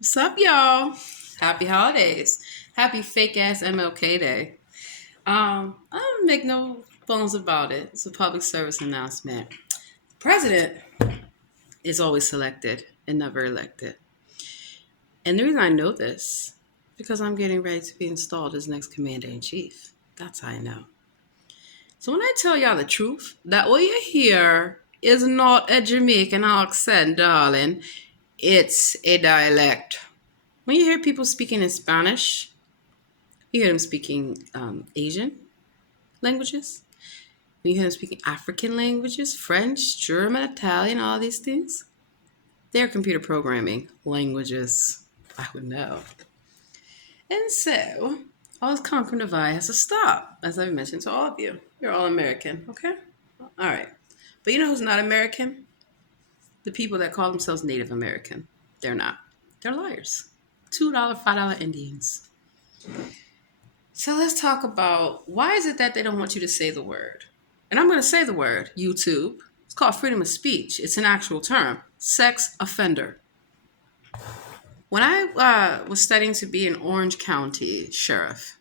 What's up, y'all? Happy holidays. Happy fake ass MLK Day. I don't make no bones about it. It's a public service announcement. President is always selected and never elected. And the reason I know this, because I'm getting ready to be installed as next commander in chief. That's how I know. So when I tell y'all the truth, that what you hear is not a Jamaican accent, darling. It's a dialect. When you hear people speaking in Spanish, you hear them speaking Asian languages. You hear them speaking African languages, French, German, Italian, all these things. They're computer programming languages. I would know. And so, all this conquering divide has to stop, as I've mentioned to all of you. You're all American, okay? All right. But you know who's not American? The people that call themselves Native American. They're not. They're liars. $2, $5 Indians. So let's talk about why is it that they don't want you to say the word? And I'm going to say the word, YouTube. It's called freedom of speech. It's an actual term, sex offender. When I was studying to be an Orange County sheriff,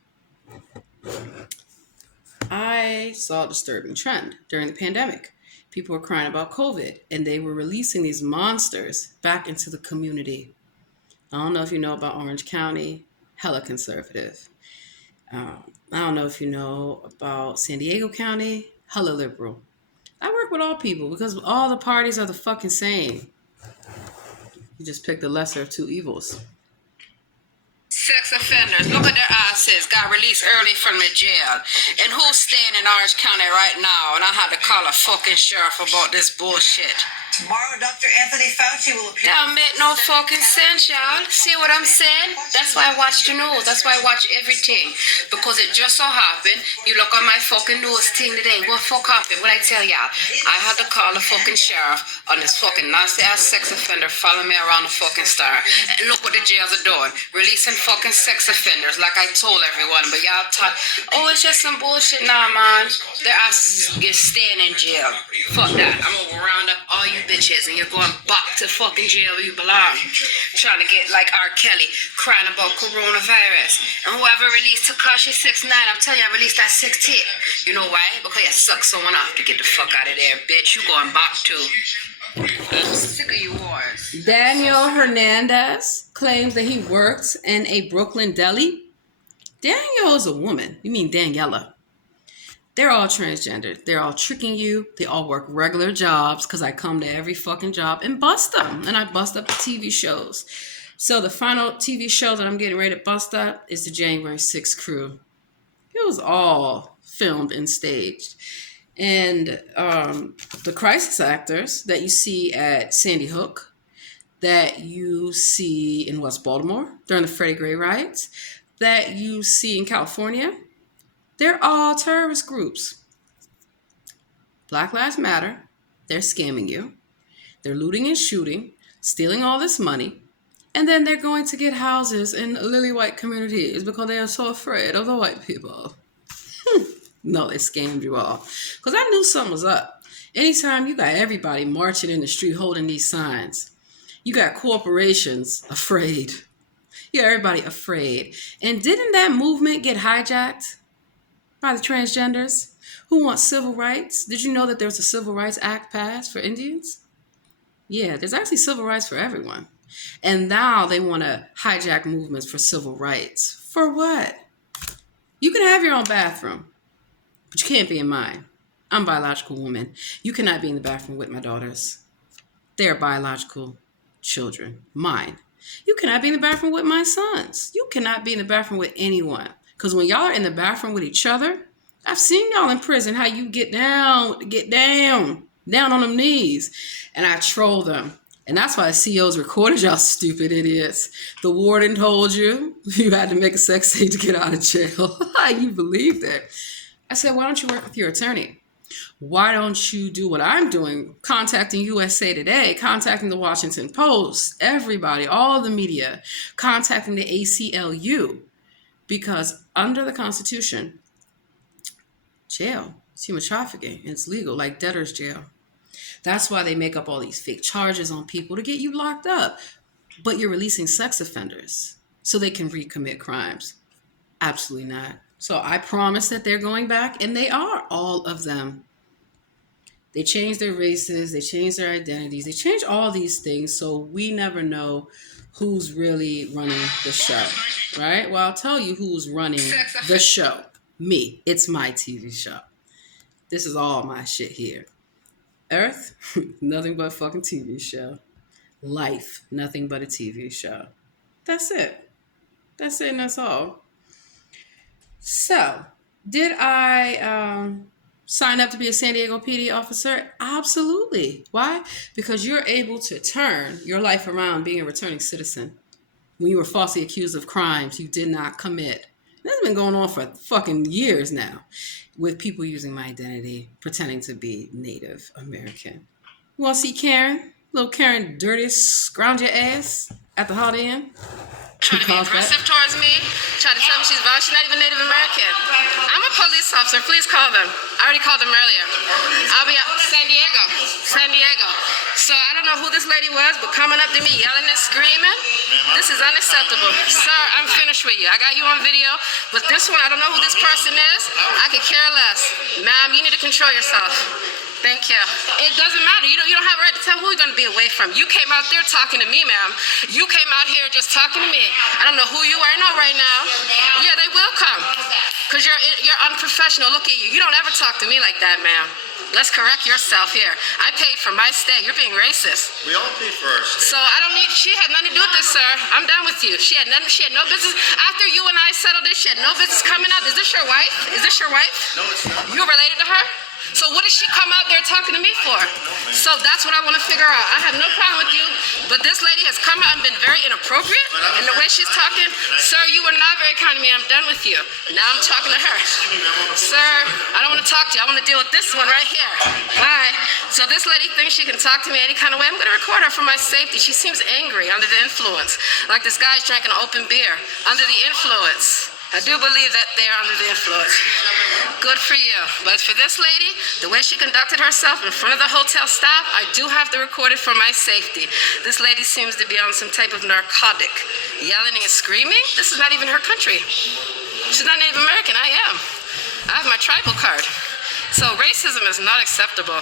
I saw a disturbing trend during the pandemic. People were crying about COVID, and they were releasing these monsters back into the community. I don't know if you know about Orange County, hella conservative. I don't know if you know about San Diego County, hella liberal. I work with all people because all the parties are the fucking same. You just pick the lesser of two evils. Sex offenders, look at their asses, got released early from the jail. And who's staying in Orange County right now? And I had to call a fucking sheriff about this bullshit. Tomorrow, Dr. Anthony Fauci will appear. That don't make no fucking sense, y'all. See what I'm saying? That's why I watch the news. That's why I watch everything. Because it just so happened, you look on my fucking news thing today. What fuck happened? What I tell y'all? I had to call the fucking sheriff on this fucking nasty ass sex offender following me around the fucking star. And look what the jails are doing. Releasing fucking sex offenders like I told everyone. But y'all thought, oh, it's just some bullshit. Nah, man. Their asses get staying in jail. Fuck that. I'm gonna round up all you bitches and you're going back to fucking jail where you belong. Trying to get like R. Kelly crying about coronavirus. And whoever released Tekashi 6ix9ine, I'm telling you, I released that 6 tip. You know why? Because you suck someone off to get the fuck out of there, bitch. You going back too. I'm sick of you whores. Daniel Hernandez claims that he works in a Brooklyn deli. Daniel is a woman. You mean Daniela. They're all transgender. They're all tricking you. They all work regular jobs because I come to every fucking job and bust them. And I bust up the TV shows. So the final TV show that I'm getting ready to bust up is the January 6th crew. It was all filmed and staged. And the crisis actors that you see at Sandy Hook, that you see in West Baltimore during the Freddie Gray riots, that you see in California, they're all terrorist groups. Black Lives Matter. They're scamming you. They're looting and shooting, stealing all this money. And then they're going to get houses in lily white communities because they are so afraid of the white people. No, they scammed you all. Because I knew something was up. Anytime you got everybody marching in the street holding these signs, you got corporations afraid. You got everybody afraid. And didn't that movement get hijacked by the transgenders who want civil rights? Did you know that there was a Civil Rights Act passed for Indians? Yeah, there's actually civil rights for everyone. And now they want to hijack movements for civil rights. For what? You can have your own bathroom, but you can't be in mine. I'm a biological woman. You cannot be in the bathroom with my daughters. They are biological children, mine. You cannot be in the bathroom with my sons. You cannot be in the bathroom with anyone. Because when y'all are in the bathroom with each other, I've seen y'all in prison, how you get down on them knees. And I troll them. And that's why CEOs recorded y'all stupid idiots. The warden told you you had to make a sex tape to get out of jail. You believed it. I said, why don't you work with your attorney? Why don't you do what I'm doing? Contacting USA Today, contacting the Washington Post, everybody, all the media, contacting the ACLU. Because under the Constitution, jail is human trafficking. It's legal, like debtor's jail. That's why they make up all these fake charges on people to get you locked up. but you're releasing sex offenders so they can recommit crimes. Absolutely not. So I promise that they're going back, and they are, all of them. They change their races, they change their identities, they change all these things, so we never know who's really running the show, right? Well, I'll tell you who's running the show. Me. It's my TV show. This is all my shit here. Earth, nothing but a fucking TV show. Life, nothing but a TV show. That's it. That's it, and that's all. So, did I sign up to be a San Diego PD officer? Absolutely. Why? Because you're able to turn your life around being a returning citizen when you were falsely accused of crimes you did not commit. That's been going on for fucking years now with people using my identity, pretending to be Native American. You want to see Karen? Little Karen, dirty, scrounge your ass at the Holiday Inn? Trying to be aggressive towards me, trying to tell me she's not even Native American. I'm a police officer. Please call them. I already called them earlier. I'll be out San Diego. So I don't know who this lady was, but coming up to me, yelling and screaming, this is unacceptable. Sir, I'm finished with you. I got you on video, but this one, I don't know who this person is. I could care less. Ma'am, you need to control yourself. Thank you. It doesn't matter. You don't have a right to tell who you're going to be away from. You came out there talking to me, ma'am. You came out here just talking to me. I don't know who you are right now. Yeah, they will come. Because you're unprofessional. Look at you. You don't ever talk to me like that, ma'am. Let's correct yourself here. I paid for my stay. You're being racist. We all pay for our stay. So I don't need, she had nothing to do with this, sir. I'm done with you. She had no business. After you and I settled this, she had no business coming out. Is this your wife? No, it's not. You related to her? So what did she come out there talking to me for? So that's what I want to figure out. I have no problem with you, but this lady has come out and been very inappropriate in the way she's talking. Sir, you were not very kind to me. I'm done with you. Now I'm talking to her. Sir, I don't want to talk to you. I want to deal with this one right here. Bye. So this lady thinks she can talk to me any kind of way. I'm going to record her for my safety. She seems angry under the influence, like this guy's drinking open beer under the influence. I do believe that they are under the influence. Good for you. But for this lady, the way she conducted herself in front of the hotel staff, I do have to record it for my safety. This lady seems to be on some type of narcotic. Yelling and screaming? This is not even her country. She's not Native American. I am. I have my tribal card. So racism is not acceptable.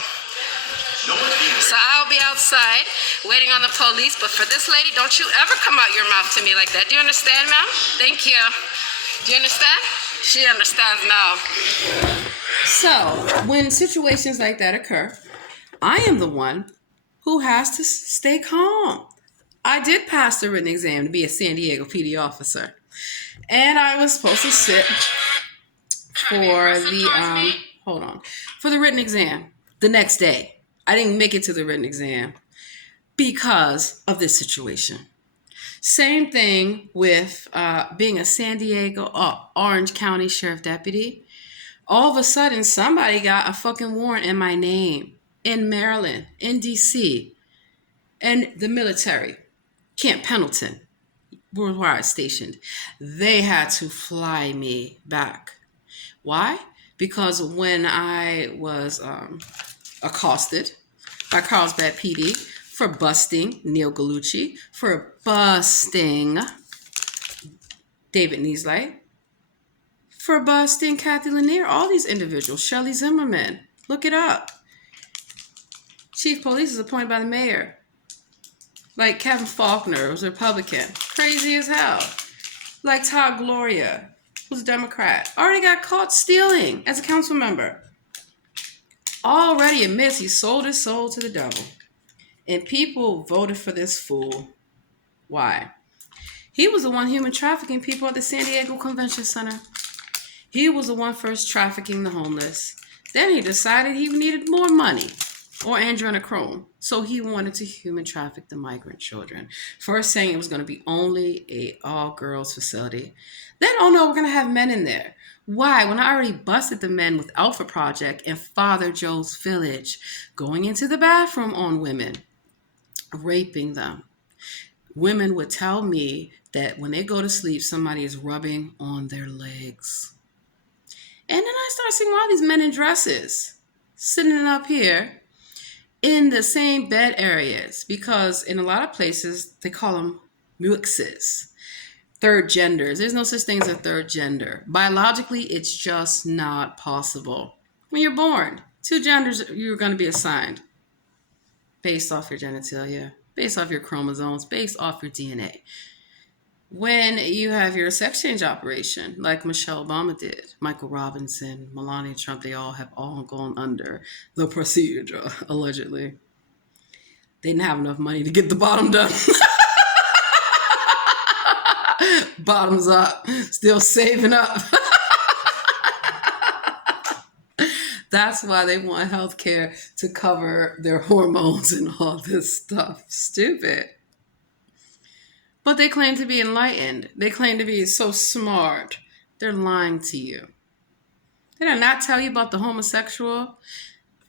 So I'll be outside waiting on the police. But for this lady, don't you ever come out your mouth to me like that. Do you understand, ma'am? Thank you. Do you understand? She understands now. So, when situations like that occur, I am the one who has to stay calm. I did pass the written exam to be a San Diego PD officer. And I was supposed to sit for the written exam the next day. I didn't make it to the written exam because of this situation. Same thing with being a San Diego, Orange County Sheriff Deputy. All of a sudden, somebody got a fucking warrant in my name in Maryland, in D.C., and the military, Camp Pendleton, where I was stationed. They had to fly me back. Why? Because when I was accosted by Carlsbad PD for busting Neil Gallucci, for busting David Neasley, for busting Kathy Lanier, all these individuals, Shelley Zimmerman, look it up. Chief Police is appointed by the mayor. Like Kevin Faulkner, who's a Republican, crazy as hell. Like Todd Gloria, who's a Democrat, already got caught stealing as a council member. Already admits he sold his soul to the devil. And people voted for this fool. Why? He was the one human trafficking people at the San Diego Convention Center. He was the one first trafficking the homeless. Then he decided he needed more money or adrenochrome. So he wanted to human traffic the migrant children. First saying it was going to be only a all-girls facility. Then, oh no, we're going to have men in there. Why? When I already busted the men with Alpha Project and Father Joe's Village, going into the bathroom on women, raping them. Women would tell me that when they go to sleep, somebody is rubbing on their legs. And then I start seeing all these men in dresses sitting up here in the same bed areas, because in a lot of places they call them muxes, third genders. There's no such thing as a third gender. Biologically, it's just not possible. When you're born, 2 genders you're going to be assigned based off your genitalia, based off your chromosomes, based off your DNA. When you have your sex change operation, like Michelle Obama did, Michael Robinson, Melania Trump, they all have all gone under the procedure, allegedly. They didn't have enough money to get the bottom done. Bottoms up, still saving up. That's why they want healthcare to cover their hormones and all this stuff. Stupid. But they claim to be enlightened. They claim to be so smart. They're lying to you. Did I not tell you about the homosexual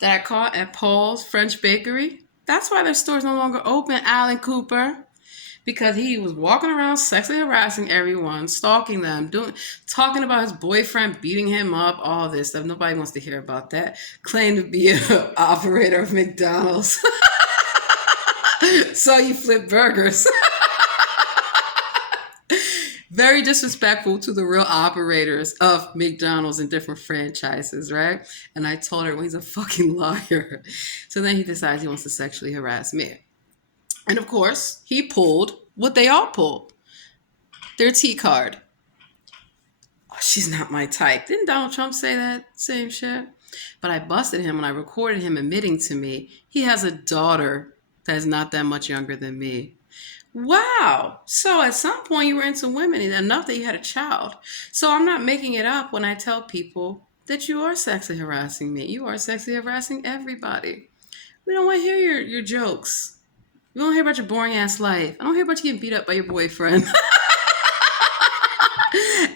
that I caught at Paul's French Bakery? That's why their store's no longer open, Alan Cooper. Because he was walking around sexually harassing everyone, stalking them, talking about his boyfriend beating him up, all this stuff. Nobody wants to hear about that. Claimed to be an operator of McDonald's. So you flip burgers. Very disrespectful to the real operators of McDonald's and different franchises, right? And I told her, well, he's a fucking liar. So then he decides he wants to sexually harass me. And of course, he pulled what they all pulled. Their T card. Oh, she's not my type. Didn't Donald Trump say that same shit? But I busted him when I recorded him admitting to me he has a daughter that is not that much younger than me. Wow. So at some point you were into women enough that you had a child. So I'm not making it up when I tell people that you are sexually harassing me. You are sexually harassing everybody. We don't want to hear your jokes. We don't hear about your boring ass life. I don't hear about you getting beat up by your boyfriend.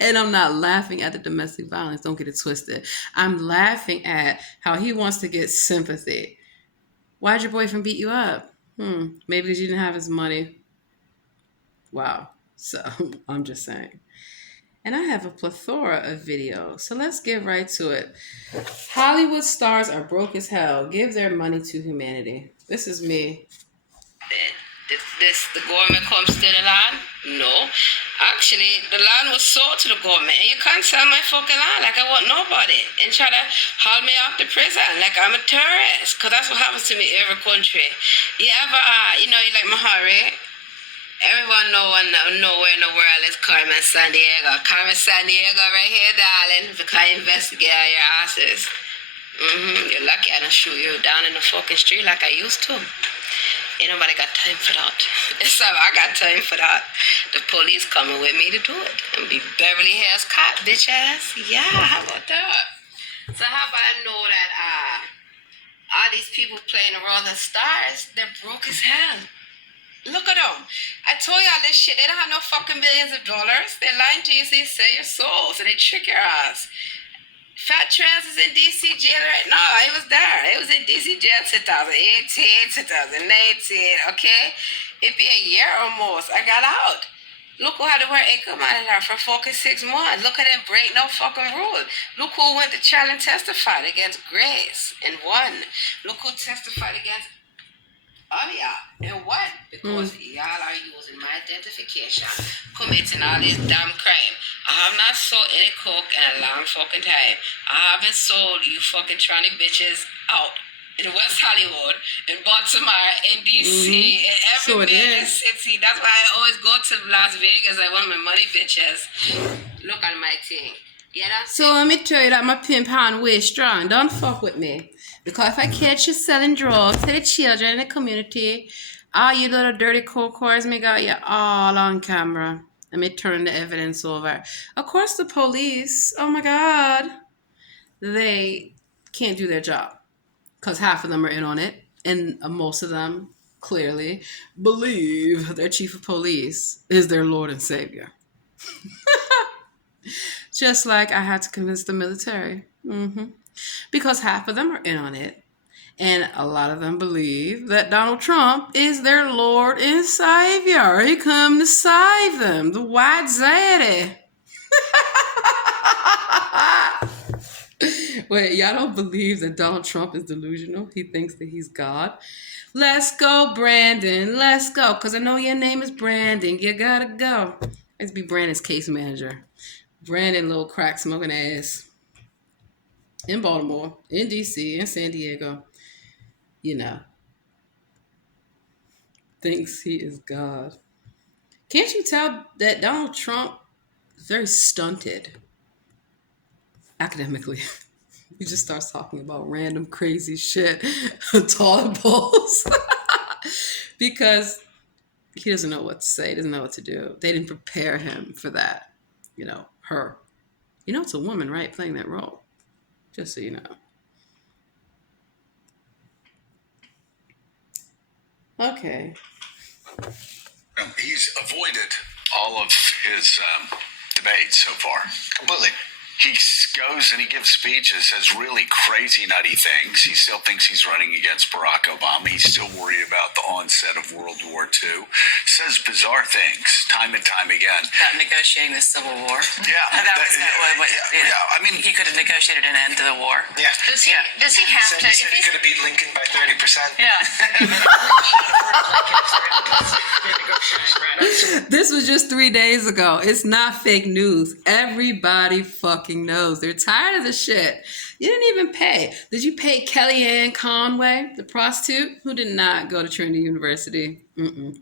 And I'm not laughing at the domestic violence. Don't get it twisted. I'm laughing at how he wants to get sympathy. Why'd your boyfriend beat you up? Maybe because you didn't have his money. Wow. So I'm just saying. And I have a plethora of videos. So let's get right to it. Hollywood stars are broke as hell. Give their money to humanity. This is me. The government comes to the land? No. Actually, the land was sold to the government, and you can't sell my fucking land like I want nobody and try to haul me off to prison like I'm a terrorist, because that's what happens to me every country. You ever, you like Mahari? Everyone know where in the world is Carmen Sandiego. Carmen Sandiego right here, darling, because I investigate your asses. You're lucky I don't shoot you down in the fucking street like I used to. Ain't nobody got time for that. So I got time for that. The police coming with me to do it. And be Beverly Hills cop, bitch ass. Yeah, how about that? So how about I know that all these people playing the role of stars, they're broke as hell. Look at them. I told y'all this shit. They don't have no fucking billions of dollars. They're lying to you so you sell your soul. So they trick your ass. Fat Trans is in DC jail right now. It was there. It was in DC jail 2018, 2019, okay? It be a year almost. I got out. Look who had to wear income monitor for fucking 6 months. Look at them break no fucking rule. Look who went to trial and testified against Grace and won. Look who testified against Alia and won. Because y'all are using my identification, committing all this damn crime. I have not sold any coke in a long fucking time. I haven't sold you fucking tranny bitches out in West Hollywood, in Baltimore, in DC, in every major city. That's why I always go to Las Vegas. I want my money, bitches. Look at my thing. Yeah, that's so let me tell you that my pimp hand way strong. Don't fuck with me. Because if I catch you selling drugs to the children in the community, all you little dirty coke whores, me got you all on camera. Let me turn the evidence over. Of course, the police, oh my God, they can't do their job. Because half of them are in on it. And most of them clearly believe their chief of police is their Lord and Savior. Just like I had to convince the military. Because half of them are in on it. And a lot of them believe that Donald Trump is their Lord and Savior. He come to save them. The white zaddy. Wait, y'all don't believe that Donald Trump is delusional? He thinks that he's God. Let's go, Brandon. Let's go. Because I know your name is Brandon. You gotta go. Let's be Brandon's case manager. Brandon, little crack smoking ass. In Baltimore, in DC, in San Diego. You know. Thinks he is God. Can't you tell that Donald Trump is very stunted academically? He just starts talking about random crazy shit, toilet because he doesn't know what to say, he doesn't know what to do. They didn't prepare him for that. You know, her. You know, it's a woman, right, playing that role. Just so you know. Okay. He's avoided all of his debates so far. Completely. He goes and he gives speeches, says really crazy, nutty things. He still thinks he's running against Barack Obama. He's still worried about the onset of World War II. Says bizarre things time and time again. About negotiating the Civil War. Yeah. I mean, he could have negotiated an end to the war. Yeah. Does he have Said to? he could have beat Lincoln by 30%. Yeah. This was just 3 days ago. It's not fake news. Everybody fucking knows. They're tired of the shit. You didn't even pay. Did you pay Kellyanne Conway, the prostitute, who did not go to Trinity University?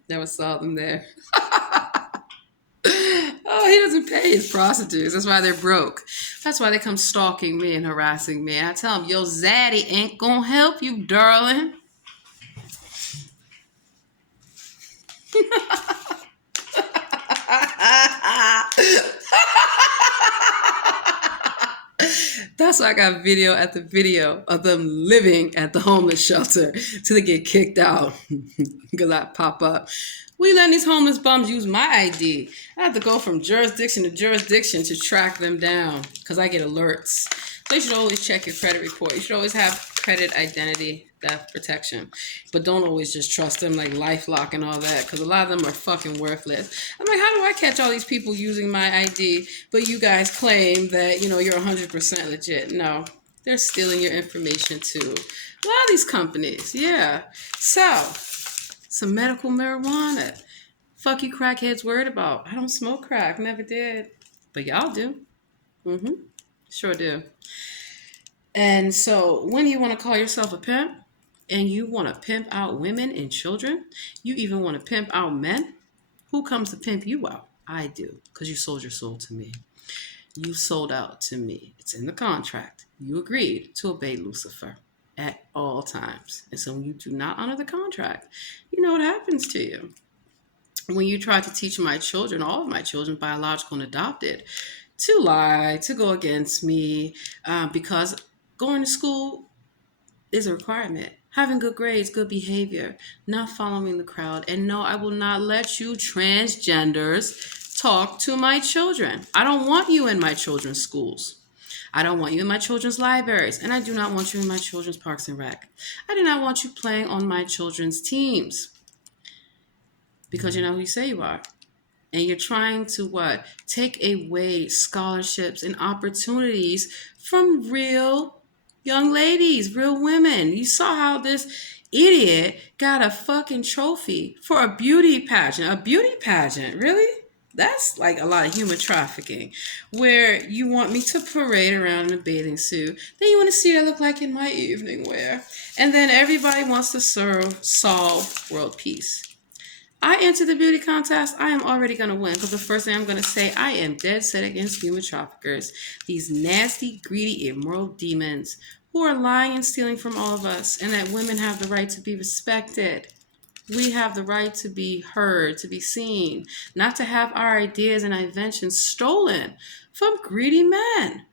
Never saw them there. Oh, he doesn't pay his prostitutes. That's why they're broke. That's why they come stalking me and harassing me. I tell them, yo, Zaddy ain't gonna help you, darling. That's why I got video after video of them living at the homeless shelter till they get kicked out because I pop up. We letting these homeless bums use my ID. I have to go from jurisdiction to jurisdiction to track them down because I get alerts. So you should always check your credit report. You should always have credit identity theft protection. But don't always just trust them like LifeLock and all that because a lot of them are fucking worthless. I'm like, how do I catch all these people using my ID, but you guys claim that, you know, you're 100% legit? No, they're stealing your information too. A lot of these companies, yeah. So, some medical marijuana. Fuck you crackheads worried about. I don't smoke crack, never did. But y'all do. Sure do. And so when you want to call yourself a pimp and you want to pimp out women and children, you even want to pimp out men, who comes to pimp you out? I do, because you sold your soul to me. You sold out to me. It's in the contract. You agreed to obey Lucifer at all times. And so when you do not honor the contract, you know what happens to you. When you try to teach my children, all of my children, biological and adopted, to lie, to go against me, because going to school is a requirement. Having good grades, good behavior, not following the crowd. And no, I will not let you transgenders talk to my children. I don't want you in my children's schools. I don't want you in my children's libraries. And I do not want you in my children's parks and rec. I do not want you playing on my children's teams. Because you know who you say you are. And you're trying to what? Take away scholarships and opportunities from real young ladies, real women. You saw how this idiot got a fucking trophy for a beauty pageant. A beauty pageant, really? That's like a lot of human trafficking, where you want me to parade around in a bathing suit. Then you want to see what I look like in my evening wear. And then everybody wants to solve world peace. I enter the beauty contest, I am already going to win because the first thing I'm going to say, I am dead set against human traffickers. These nasty, greedy, immoral demons who are lying and stealing from all of us, and that women have the right to be respected. We have the right to be heard, to be seen, not to have our ideas and inventions stolen from greedy men.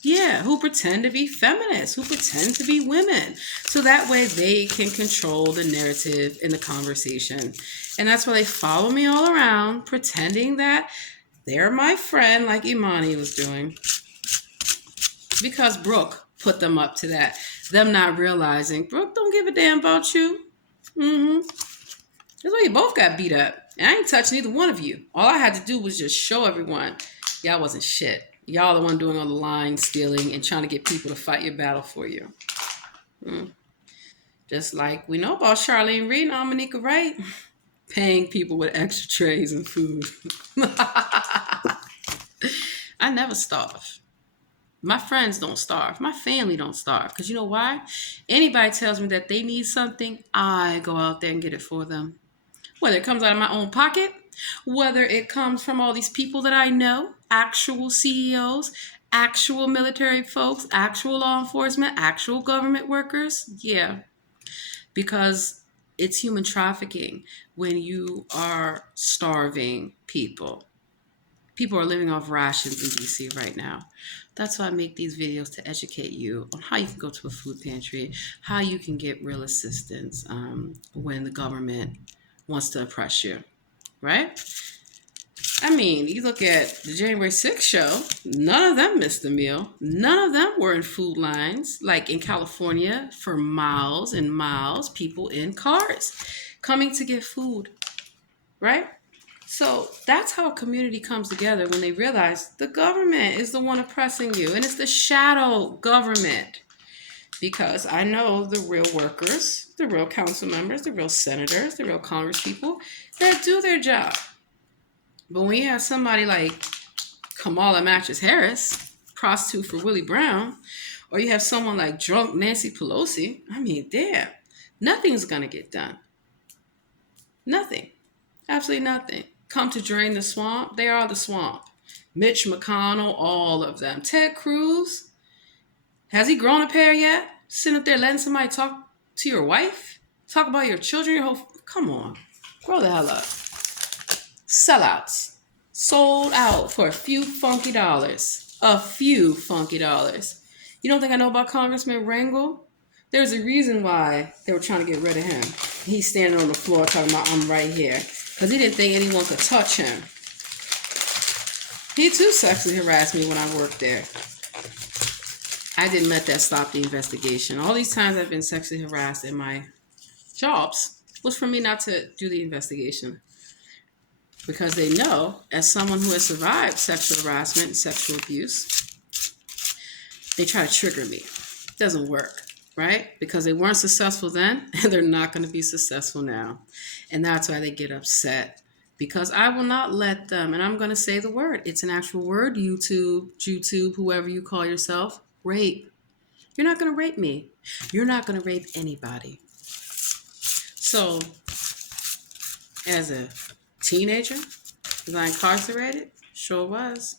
Yeah, who pretend to be feminists, who pretend to be women. So that way they can control the narrative in the conversation. And that's why they follow me all around, pretending that they're my friend, like Imani was doing. Because Brooke put them up to that. Them not realizing, Brooke don't give a damn about you. That's why you both got beat up. And I ain't touched neither one of you. All I had to do was just show everyone y'all wasn't shit. Y'all the one doing all the line stealing and trying to get people to fight your battle for you. Just like we know about Charlene Reed and Dominica Wright, paying people with extra trays and food. I never starve. My friends don't starve. My family don't starve. Because you know why? Anybody tells me that they need something, I go out there and get it for them. Whether it comes out of my own pocket, whether it comes from all these people that I know, actual CEOs, actual military folks, actual law enforcement, actual government workers. Yeah. Because it's human trafficking when you are starving people. People are living off rations in DC right now. That's why I make these videos, to educate you on how you can go to a food pantry, how you can get real assistance when the government wants to oppress you, right? I mean, you look at the January 6th show, none of them missed a meal. None of them were in food lines, like in California, for miles and miles, people in cars coming to get food, right? So that's how a community comes together when they realize the government is the one oppressing you, and it's the shadow government. Because I know the real workers, the real council members, the real senators, the real congresspeople that do their job. But when you have somebody like Kamala Mattress Harris, prostitute for Willie Brown, or you have someone like drunk Nancy Pelosi, I mean, damn, nothing's going to get done. Nothing. Absolutely nothing. Come to drain the swamp, they are the swamp. Mitch McConnell, all of them. Ted Cruz, has he grown a pair yet? Sitting up there letting somebody talk to your wife? Talk about your children, your whole... Come on. Grow the hell up. Sellouts. Sold out for a few funky dollars. A few funky dollars. You don't think I know about Congressman Rangel? There's a reason why they were trying to get rid of him. He's standing on the floor talking about, I'm right here. Because he didn't think anyone could touch him. He too sexually harassed me when I worked there. I didn't let that stop the investigation. All these times I've been sexually harassed in my jobs was for me not to do the investigation. Because they know, as someone who has survived sexual harassment and sexual abuse, they try to trigger me. It doesn't work, right? Because they weren't successful then, and they're not going to be successful now. And that's why they get upset. Because I will not let them, and I'm going to say the word. It's an actual word, YouTube, whoever you call yourself. Rape. You're not going to rape me. You're not going to rape anybody. So, as a teenager, was I incarcerated? Sure was.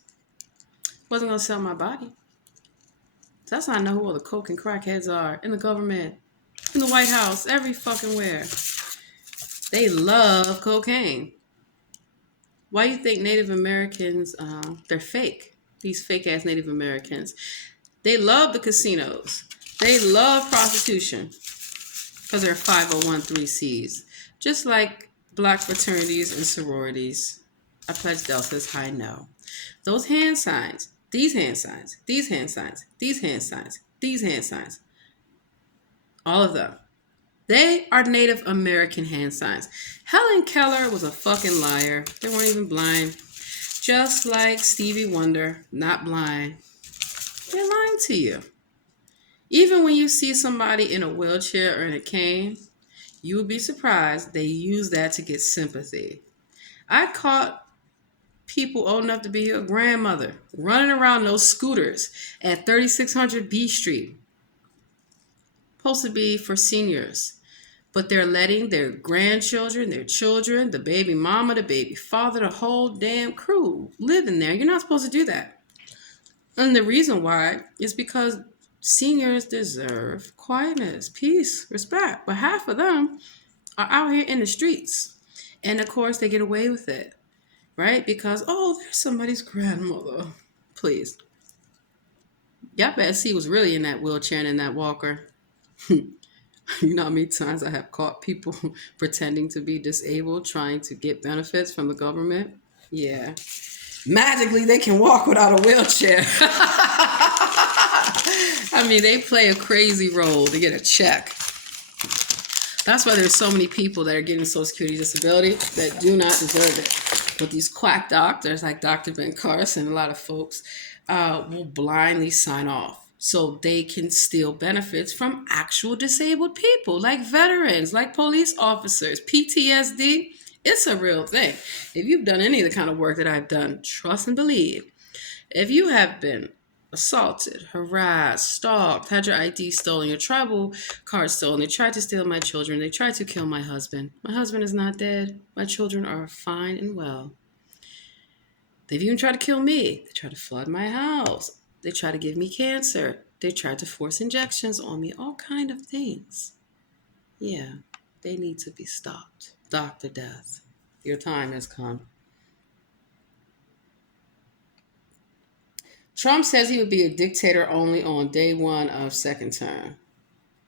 Wasn't going to sell my body. So that's how I know who all the coke and crackheads are in the government, in the White House, every fucking where. They love cocaine. Why do you think Native Americans, they're fake? These fake-ass Native Americans. They love the casinos. They love prostitution because they're 501(c)(3)s. Just like black fraternities and sororities. I pledge Deltas, high no. Those hand signs, these hand signs, these hand signs, these hand signs, these hand signs. All of them. They are Native American hand signs. Helen Keller was a fucking liar. They weren't even blind. Just like Stevie Wonder, not blind. They're lying to you. Even when you see somebody in a wheelchair or in a cane, you would be surprised they use that to get sympathy. I caught people old enough to be your grandmother running around those scooters at 3600 B Street. Supposed to be for seniors. But they're letting their grandchildren, their children, the baby mama, the baby father, the whole damn crew live in there. You're not supposed to do that. And the reason why is because seniors deserve quietness, peace, respect. But half of them are out here in the streets. And of course, they get away with it, right? Because, oh, there's somebody's grandmother. Please. Y'all better see what's really in that wheelchair and in that walker. You know how many times I have caught people pretending to be disabled, trying to get benefits from the government? Yeah. Magically, they can walk without a wheelchair. I mean, they play a crazy role to get a check. That's why there's so many people that are getting Social Security disability that do not deserve it. But these quack doctors like Dr. Ben Carson, a lot of folks will blindly sign off so they can steal benefits from actual disabled people like veterans, like police officers, PTSD. It's a real thing. If you've done any of the kind of work that I've done, trust and believe, if you have been assaulted, harassed, stalked, had your ID stolen, your tribal card stolen, they tried to steal my children, they tried to kill my husband. My husband is not dead. My children are fine and well. They've even tried to kill me. They tried to flood my house. They tried to give me cancer. They tried to force injections on me, all kind of things. Yeah, they need to be stopped. Dr. Death, your time has come. Trump says he would be a dictator only on day one of second term.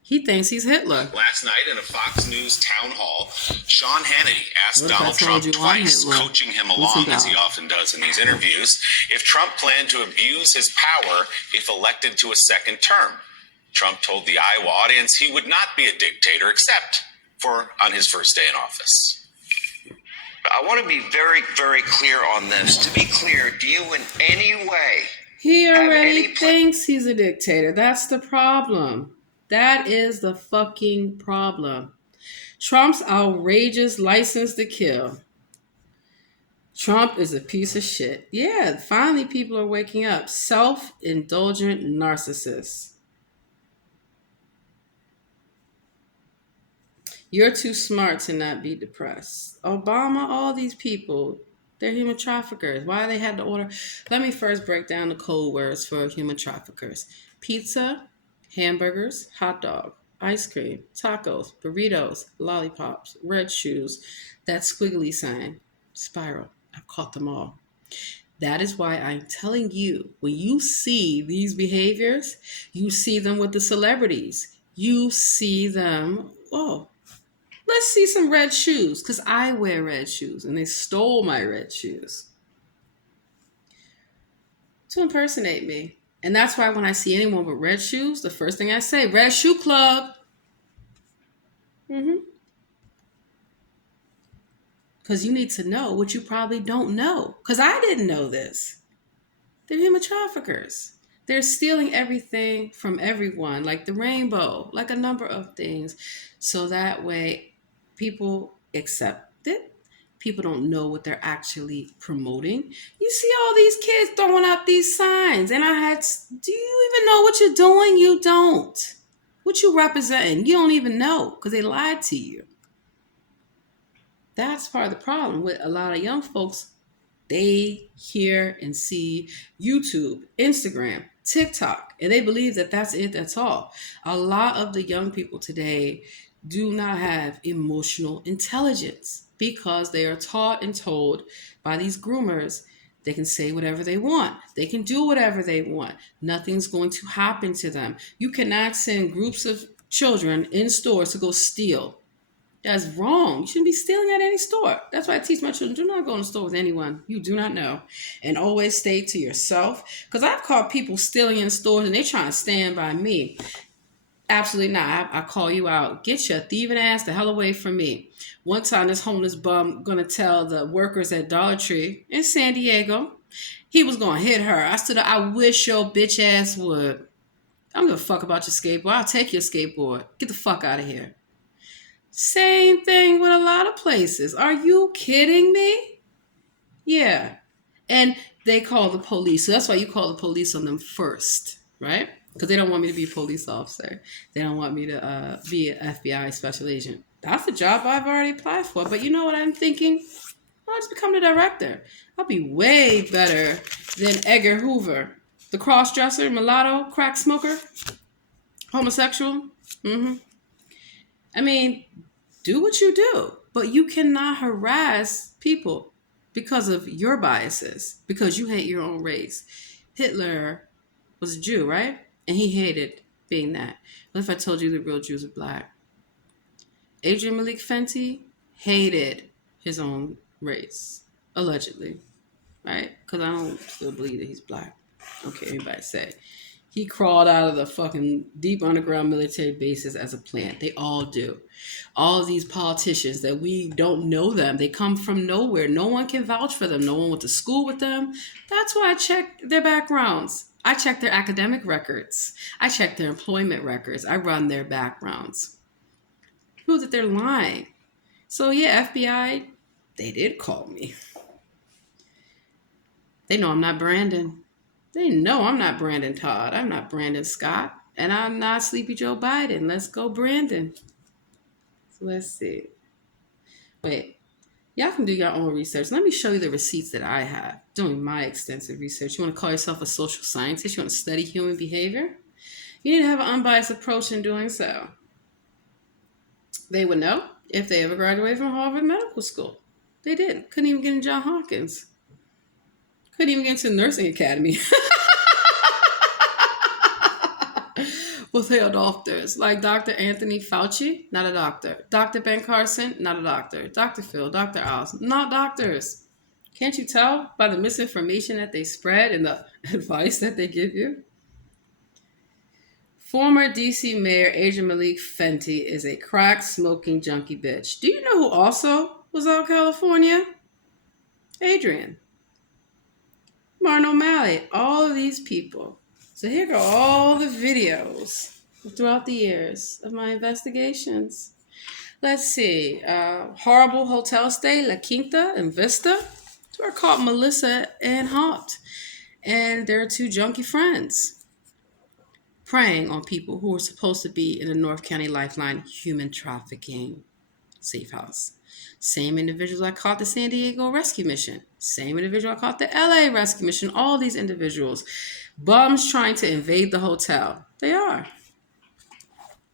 He thinks he's Hitler. Last night in a Fox News town hall, Sean Hannity asked Donald Trump twice, coaching him along as he often does in these interviews, if Trump planned to abuse his power if elected to a second term. Trump told the Iowa audience he would not be a dictator except for on his first day in office. I want to be very, very clear on this. To be clear, do you in any way... He already thinks he's a dictator. That's the problem. That is the fucking problem. Trump's outrageous license to kill. Trump is a piece of shit. Yeah, finally people are waking up. Self-indulgent narcissists. You're too smart to not be depressed. Obama, all these people, they're human traffickers. Why they had to order? Let me first break down the code words for human traffickers. Pizza, hamburgers, hot dog, ice cream, tacos, burritos, lollipops, red shoes, that squiggly sign, spiral. I've caught them all. That is why I'm telling you, when you see these behaviors, you see them with the celebrities. You see them, oh, let's see some red shoes, because I wear red shoes, and they stole my red shoes to impersonate me. And that's why when I see anyone with red shoes, the first thing I say, Red Shoe Club. Because you need to know what you probably don't know. Because I didn't know this. They're human traffickers. They're stealing everything from everyone, like the rainbow, like a number of things. So that way people accept it. People don't know what they're actually promoting. You see all these kids throwing up these signs. And do you even know what you're doing? You don't. What you representing, you don't even know because they lied to you. That's part of the problem with a lot of young folks. They hear and see YouTube, Instagram, TikTok, and they believe that that's it, that's all. A lot of the young people today do not have emotional intelligence because they are taught and told by these groomers they can say whatever they want. They can do whatever they want. Nothing's going to happen to them. You cannot send groups of children in stores to go steal. That's wrong. You shouldn't be stealing at any store. That's why I teach my children, do not go in the store with anyone you do not know. And always stay to yourself. Because I've caught people stealing in stores and they're trying to stand by me. Absolutely not. I call you out. Get your thieving ass the hell away from me. One time, this homeless bum going to tell the workers at Dollar Tree in San Diego, he was going to hit her. I stood up, I wish your bitch ass would. I don't give a fuck about your skateboard. I'll take your skateboard. Get the fuck out of here. Same thing with a lot of places. Are you kidding me? Yeah. And they call the police. So that's why you call the police on them first, right? Because they don't want me to be a police officer. They don't want me to be an FBI special agent. That's a job I've already applied for. But you know what I'm thinking? I'll just become the director. I'll be way better than Edgar Hoover. The cross-dresser, mulatto, crack smoker, homosexual. I mean, do what you do. But you cannot harass people because of your biases. Because you hate your own race. Hitler was a Jew, right? And he hated being that. What if I told you the real Jews are black? Adrian Malik Fenty hated his own race, allegedly, right? Because I don't still believe that he's black. Okay, anybody say. He crawled out of the fucking deep underground military bases as a plant. They all do. All of these politicians that we don't know them, they come from nowhere. No one can vouch for them. No one went to school with them. That's why I check their backgrounds. I check their academic records. I check their employment records. I run their backgrounds. Prove that they're lying. So yeah, FBI, they did call me. They know I'm not Brandon. They know I'm not Brandon Todd. I'm not Brandon Scott. And I'm not Sleepy Joe Biden. Let's go, Brandon. So let's see. Wait. Y'all can do your own research. Let me show you the receipts that I have doing my extensive research. You want to call yourself a social scientist? You want to study human behavior? You need to have an unbiased approach in doing so. They would know if they ever graduated from Harvard Medical School. They didn't. Couldn't even get in Johns Hopkins. Couldn't even get into the nursing academy. Well, they are doctors. Like Dr. Anthony Fauci, not a doctor. Dr. Ben Carson, not a doctor. Dr. Phil, Dr. Oz, not doctors. Can't you tell by the misinformation that they spread and the advice that they give you? Former DC Mayor Adrian Malik Fenty is a crack-smoking junkie bitch. Do you know who also was out of California? Adrian. Martin O'Malley. All of these people. So here go all the videos throughout the years of my investigations. Let's see. Horrible hotel stay, La Quinta and Vista. It's where I caught Melissa and Hart. And their two junkie friends preying on people who were supposed to be in the North County Lifeline human trafficking safe house. Same individuals I caught the San Diego Rescue Mission. Same individual I caught the LA Rescue Mission. All these individuals. Bums trying to invade the hotel. They are.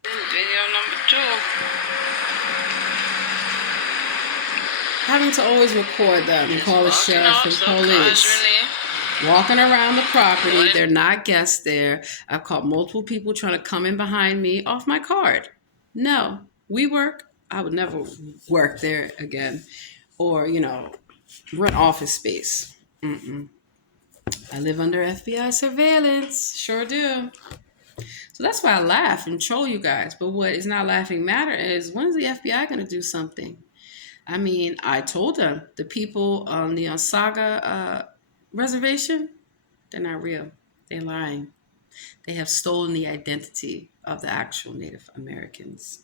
Video number 2. Having to always record them and call the sheriff and police. Walking around the property. They're not guests there. I've caught multiple people trying to come in behind me off my card. No. We work. I would never work there again. Or, rent office space. I live under FBI surveillance. Sure do. So that's why I laugh and troll you guys. But what is not laughing matter is, when is the FBI going to do something? I mean, I told them, the people on the Osage reservation, they're not real. They're lying. They have stolen the identity of the actual Native Americans.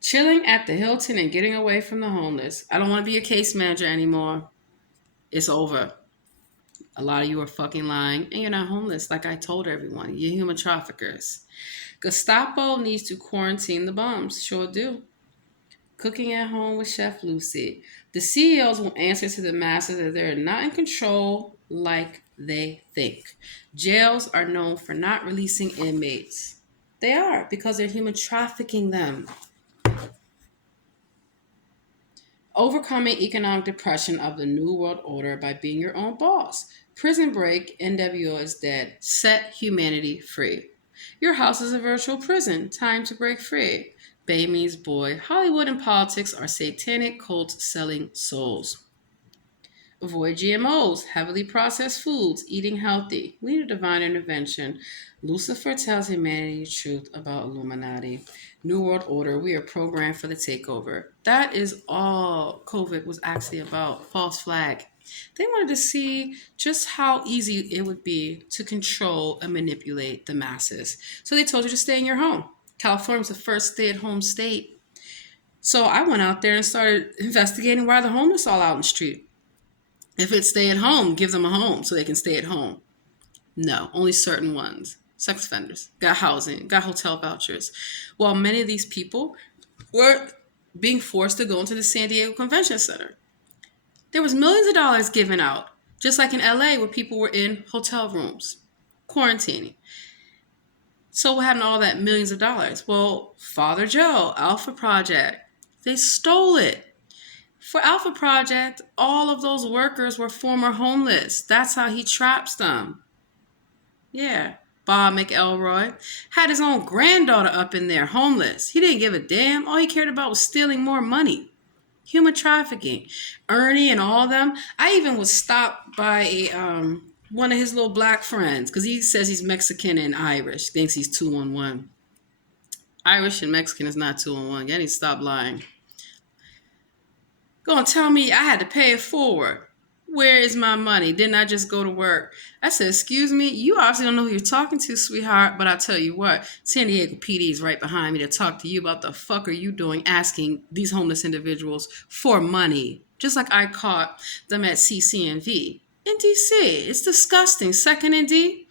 Chilling at the Hilton and getting away from the homeless. I don't want to be a case manager anymore. It's over. A lot of you are fucking lying, and you're not homeless, like I told everyone. You're human traffickers. Gestapo needs to quarantine the bums. Sure do. Cooking at home with Chef Lucy. The CEOs will answer to the masses that they're not in control like they think. Jails are known for not releasing inmates. They are, because they're human trafficking them. Overcoming economic depression of the New World Order by being your own boss. Prison Break, NWO is dead. Set humanity free. Your house is a virtual prison. Time to break free. Bay means boy. Hollywood and politics are satanic cults selling souls. Avoid GMOs, heavily processed foods, eating healthy. We need a divine intervention. Lucifer tells humanity the truth about Illuminati. New World Order, we are programmed for the takeover. That is all COVID was actually about. False flag. They wanted to see just how easy it would be to control and manipulate the masses. So they told you to stay in your home. California's the first stay-at-home state. So I went out there and started investigating why the homeless all out in the street. If it's stay at home, give them a home so they can stay at home. No, only certain ones. Sex offenders, got housing, got hotel vouchers. While many of these people were being forced to go into the San Diego Convention Center. There was millions of dollars given out, just like in LA where people were in hotel rooms, quarantining. So what happened to all that millions of dollars? Well, Father Joe, Alpha Project, they stole it. For Alpha Project, all of those workers were former homeless. That's how he traps them. Yeah, Bob McElroy had his own granddaughter up in there, homeless. He didn't give a damn. All he cared about was stealing more money. Human trafficking. Ernie and all of them. I even was stopped by one of his little black friends, because he says he's Mexican and Irish, thinks he's 2-in-1. Irish and Mexican is not 2-in-1. You need to stop lying. Gonna tell me I had to pay it forward. Where is my money? Didn't I just go to work? I said, excuse me, you obviously don't know who you're talking to, sweetheart, but I'll tell you what, San Diego PD is right behind me to talk to you about the fuck are you doing asking these homeless individuals for money, just like I caught them at CCNV in DC. It's disgusting. Second and D,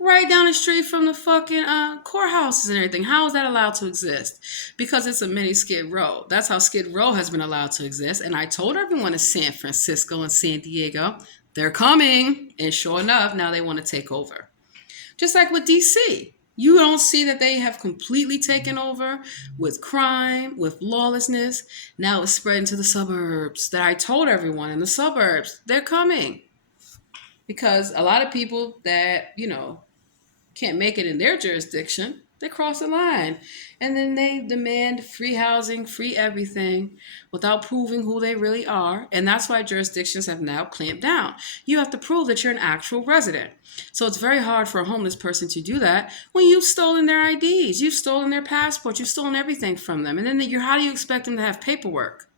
right down the street from the fucking courthouses and everything. How is that allowed to exist? Because it's a mini Skid Row. That's how Skid Row has been allowed to exist. And I told everyone in San Francisco and San Diego, they're coming. And sure enough, now they want to take over. Just like with DC. You don't see that they have completely taken over with crime, with lawlessness. Now it's spreading to the suburbs. That I told everyone in the suburbs, they're coming. Because a lot of people that, can't make it in their jurisdiction, they cross the line. And then they demand free housing, free everything, without proving who they really are. And that's why jurisdictions have now clamped down. You have to prove that you're an actual resident. So it's very hard for a homeless person to do that when you've stolen their IDs, you've stolen their passports, you've stolen everything from them. And then how do you expect them to have paperwork?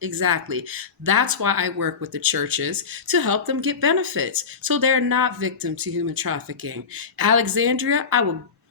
Exactly. That's why I work with the churches to help them get benefits so they're not victim to human trafficking. Alexandria,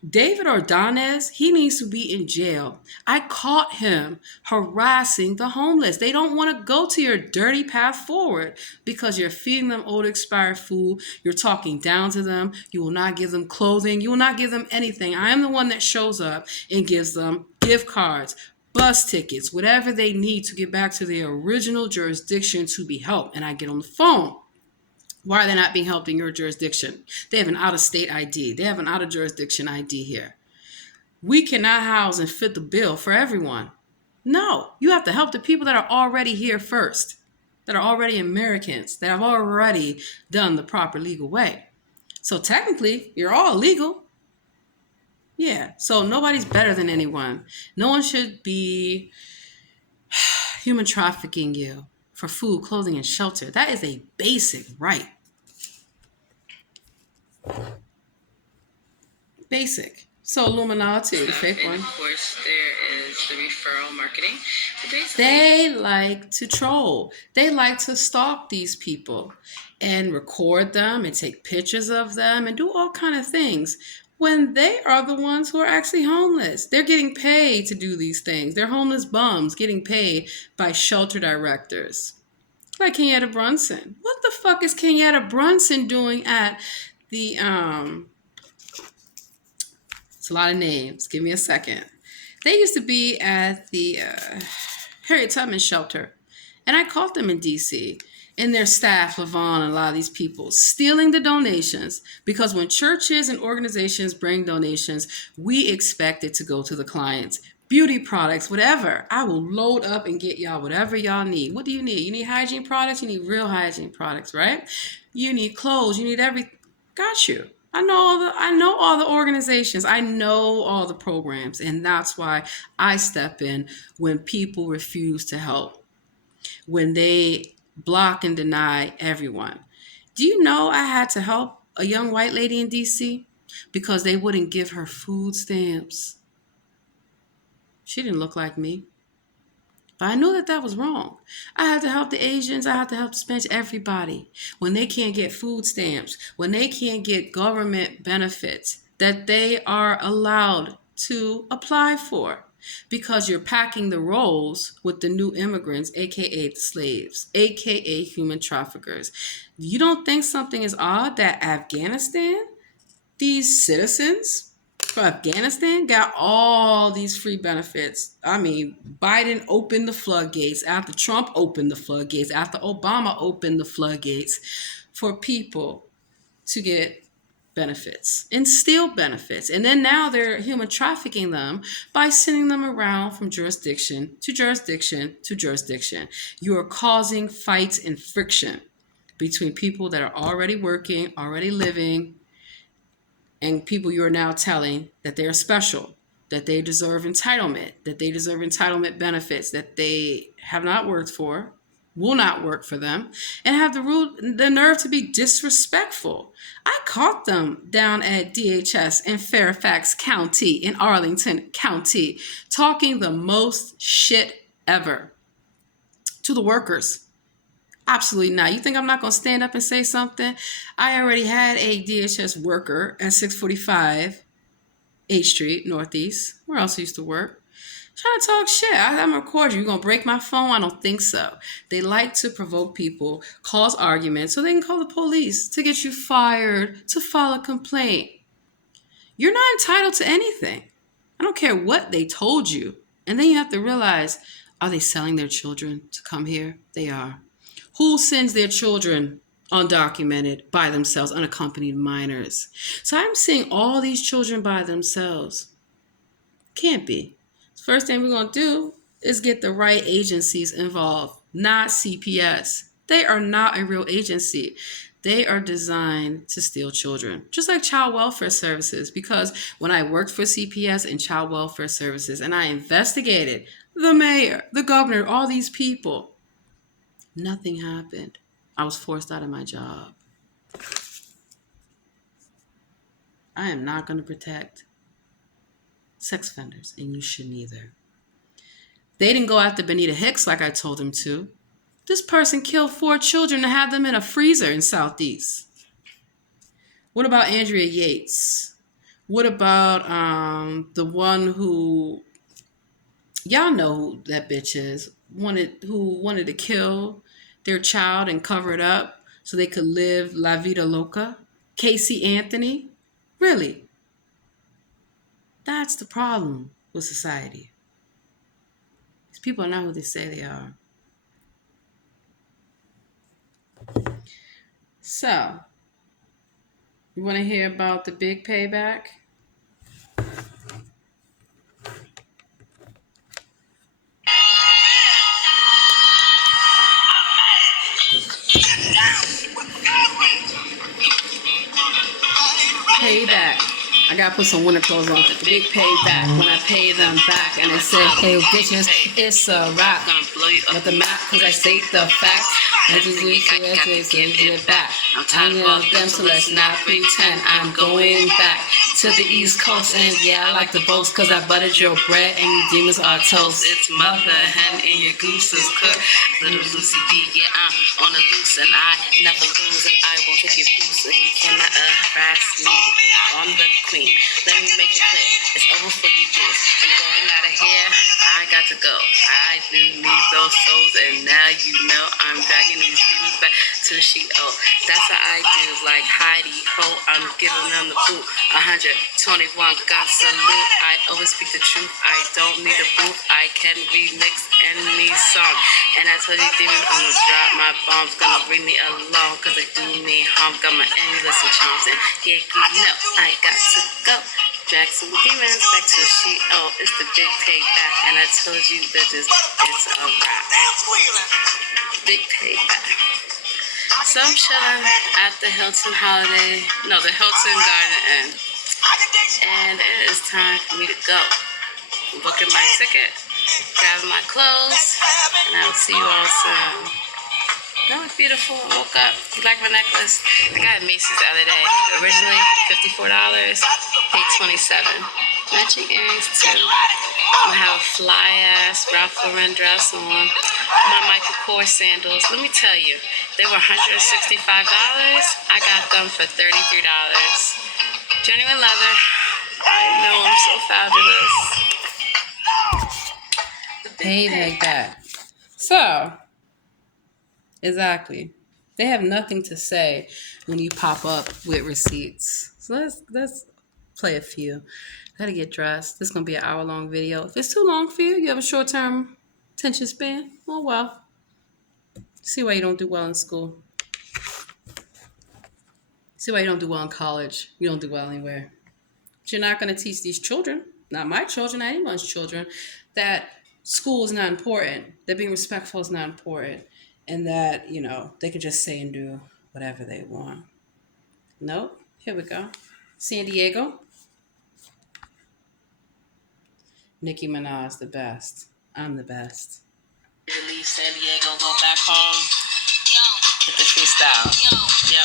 David Ordonez, he needs to be in jail. I caught him harassing the homeless. They don't want to go to your dirty path forward because you're feeding them old expired food. You're talking down to them. You will not give them clothing. You will not give them anything. I am the one that shows up and gives them gift cards, bus tickets, whatever they need to get back to their original jurisdiction to be helped. And I get on the phone. Why are they not being helped in your jurisdiction? They have an out-of-state ID. They have an out-of-jurisdiction ID here. We cannot house and fit the bill for everyone. No, you have to help the people that are already here first, that are already Americans, that have already done the proper legal way. So technically, you're all legal. Yeah, so nobody's better than anyone. No one should be human trafficking you for food, clothing, and shelter. That is a basic right. Basic. So Illuminati, the fake one. Of course, there is the referral marketing. They like to troll. They like to stalk these people and record them and take pictures of them and do all kind of things. When they are the ones who are actually homeless. They're getting paid to do these things. They're homeless bums getting paid by shelter directors. Like Kenyatta Brunson. What the fuck is Kenyatta Brunson doing at the, it's a lot of names. Give me a second. They used to be at the Harriet Tubman shelter. And I caught them in D.C., and their staff, Levon, and a lot of these people, stealing the donations, because when churches and organizations bring donations, we expect it to go to the clients. Beauty products, whatever. I will load up and get y'all whatever y'all need. What do you need? You need hygiene products? You need real hygiene products, right? You need clothes. You need everything. Got you. I know all the organizations. I know all the programs. And that's why I step in when people refuse to help. When they block and deny everyone. Do you know I had to help a young white lady in DC because they wouldn't give her food stamps? She didn't look like me. But I knew that was wrong. I had to help the Asians. I had to help the Spanish, everybody. When they can't get food stamps, when they can't get government benefits that they are allowed to apply for. Because you're packing the rolls with the new immigrants, aka the slaves, aka human traffickers. You don't think something is odd that Afghanistan, these citizens from Afghanistan got all these free benefits? I mean, Biden opened the floodgates after Trump opened the floodgates, after Obama opened the floodgates for people to get benefits and steal benefits. And then now they're human trafficking them by sending them around from jurisdiction to jurisdiction to jurisdiction. You are causing fights and friction between people that are already working, already living, and people you are now telling that they're special, that they deserve entitlement benefits that they have not worked for, will not work for them, and have the nerve to be disrespectful. I caught them down at DHS in Fairfax County, in Arlington County, talking the most shit ever to the workers. Absolutely not. You think I'm not going to stand up and say something? I already had a DHS worker at 645 8th Street, Northeast, where else I used to work, trying to talk shit. I'm going to record you. You going to break my phone? I don't think so. They like to provoke people, cause arguments, so they can call the police to get you fired, to file a complaint. You're not entitled to anything. I don't care what they told you. And then you have to realize, are they selling their children to come here? They are. Who sends their children undocumented by themselves, unaccompanied minors? So I'm seeing all these children by themselves. Can't be. First thing we're going to do is get the right agencies involved, not CPS. They are not a real agency. They are designed to steal children, just like child welfare services. Because when I worked for CPS and child welfare services and I investigated the mayor, the governor, all these people, nothing happened. I was forced out of my job. I am not going to protect sex offenders, and you shouldn't either. They didn't go after Benita Hicks like I told them to. This person killed 4 children and had them in a freezer in Southeast. What about Andrea Yates? What about the one who, y'all know who that bitch is, who wanted to kill their child and cover it up so they could live La Vida Loca? Casey Anthony? Really? That's the problem with society. These people are not who they say they are. So, you want to hear about the big payback? Payback. I gotta put some winter clothes on. The big payback when I pay them back. And they say, hey bitches, it's a rap. With the map, cause I state the facts. I just need to give it back. I'm of them, so let's not pretend. I'm going back to the East Coast. And yeah, I like to boast cause I buttered your bread and you demons are toast. It's mother hen and your goose is cooked. Little Lucy D, yeah, I'm on the loose and I never lose and I won't take your boost. And you cannot harass me. I'm the queen. Let me make it clear. It's over for you dudes. I'm going out of here. I got to go. I do need those souls and now you know I'm dragging these demons back to Sheol. That's what I do. Like Heidi Ho, I'm giving them the boot. 121 gun salute. I always speak the truth. I don't need a booth. I can remix any song. And I tell you demons, I'm gonna drop my bombs. Gonna bring me along cause they do me harm. Got my endless and charms and yeah, you know I got to go. Drag some demons back to Sheol. It's the big payback. And I told you bitches, it's a wrap. Big payback. So I'm chilling at the Hilton Garden Inn. And it is time for me to go. I'm booking my ticket, grabbing my clothes, and I will see you all soon. No, it's beautiful. I woke up. You like my necklace? I got it at Macy's the other day. Originally $54, paid $27. Matching earrings too. I'm gonna have a fly ass Ralph Lauren dress on. My Michael Kors sandals. Let me tell you, they were $165. I got them for $33. Genuine leather. I know I'm so fabulous. Paid like that. So. Exactly. They have nothing to say when you pop up with receipts. So let's play a few. Gotta get dressed. This is gonna be an hour-long video. If it's too long for you, you have a short-term attention span. Oh well. See why you don't do well in school. See why you don't do well in college. You don't do well anywhere. But you're not gonna teach these children, not my children, not anyone's children, that school is not important, that being respectful is not important. And that, they can just say and do whatever they want. Nope. Here we go. San Diego. Nicki Minaj, the best. I'm the best. To leave San Diego, go back home. Hit the freestyle. Yo,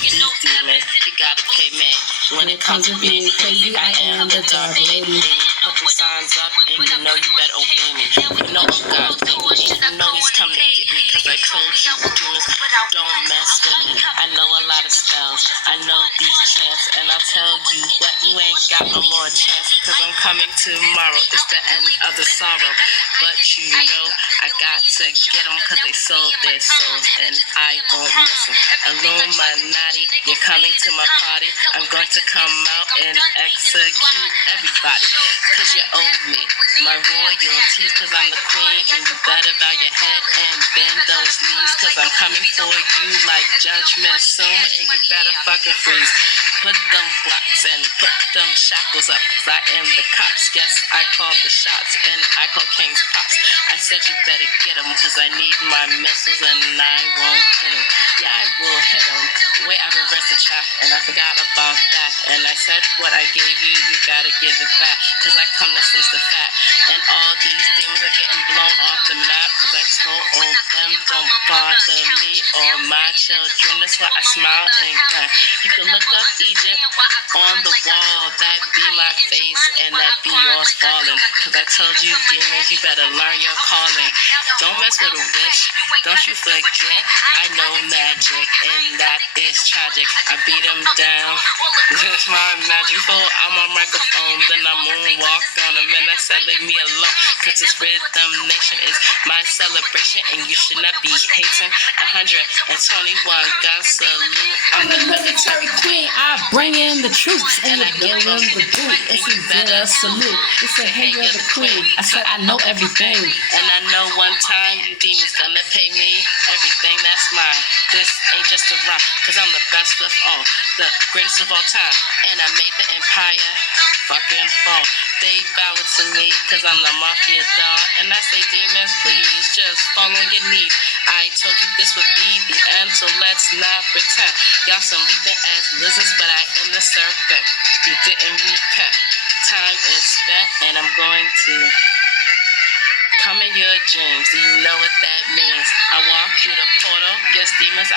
these demons, you gotta pay me. When it comes to being crazy, I am the dog lady. Put the signs up, and you know you better obey me. You know I'm God, you know he's coming to get me. Cause I told you, demons, don't mess with me. I know a lot of spells, I know these chants, and I tell you what, you ain't got no more chance. Cause I'm coming tomorrow, it's the end of the sorrow. But you know, I got to get them cause they sold their souls, and I won't miss them. Illuminati, you're coming to my party. I'm going to come out and execute everybody. Cause you owe me my royalties, cause I'm the queen, and you better bow your head and bend those knees. Cause I'm coming for you like judgment soon, and you better fucking freeze. Put them blocks and put them shackles up. Cause I am the cops. Yes, I call the shots and I call King's pops. I said you better get them cause I need my missiles and I won't hit them. Yeah, I will hit them. Wait, I reversed the track and I forgot about that. And I said what I gave you, you gotta give it back. Cause I come to slice the fat. And all these things are getting blown off the map. Cause I told all them don't bother me or my children. That's why I smile and cry. You can look up Egypt on the wall, that be my face and that be yours falling. Cause I told you demons, you better learn your calling. Don't mess with a witch, don't you forget, I know magic and that is tragic. I beat him down with my magic pole on my microphone, then I moonwalked on him and I said leave me alone. Cause this rhythm nation is my celebration and you should not be hating. 121 gun salute. I'm the military queen. I bring in the troops and I give them the boot. It's a better salute. It's a hey, you're the queen. I said I know everything. And I know one time you demons gonna pay me everything that's mine. This ain't just a rhyme, cause I'm the best of all, the greatest of all time. And I made the empire fucking fall. They bow to me cause I'm the mafia dog. And I say demons, please just fall on your knees. I told you this would be the end, so let's not pretend. Y'all some leaping ass lizards, but I am the serpent. You didn't repent. Time is spent, and I'm going to come in your dreams. Do you know what that means? I walk through the portal. Yes, demons, I'm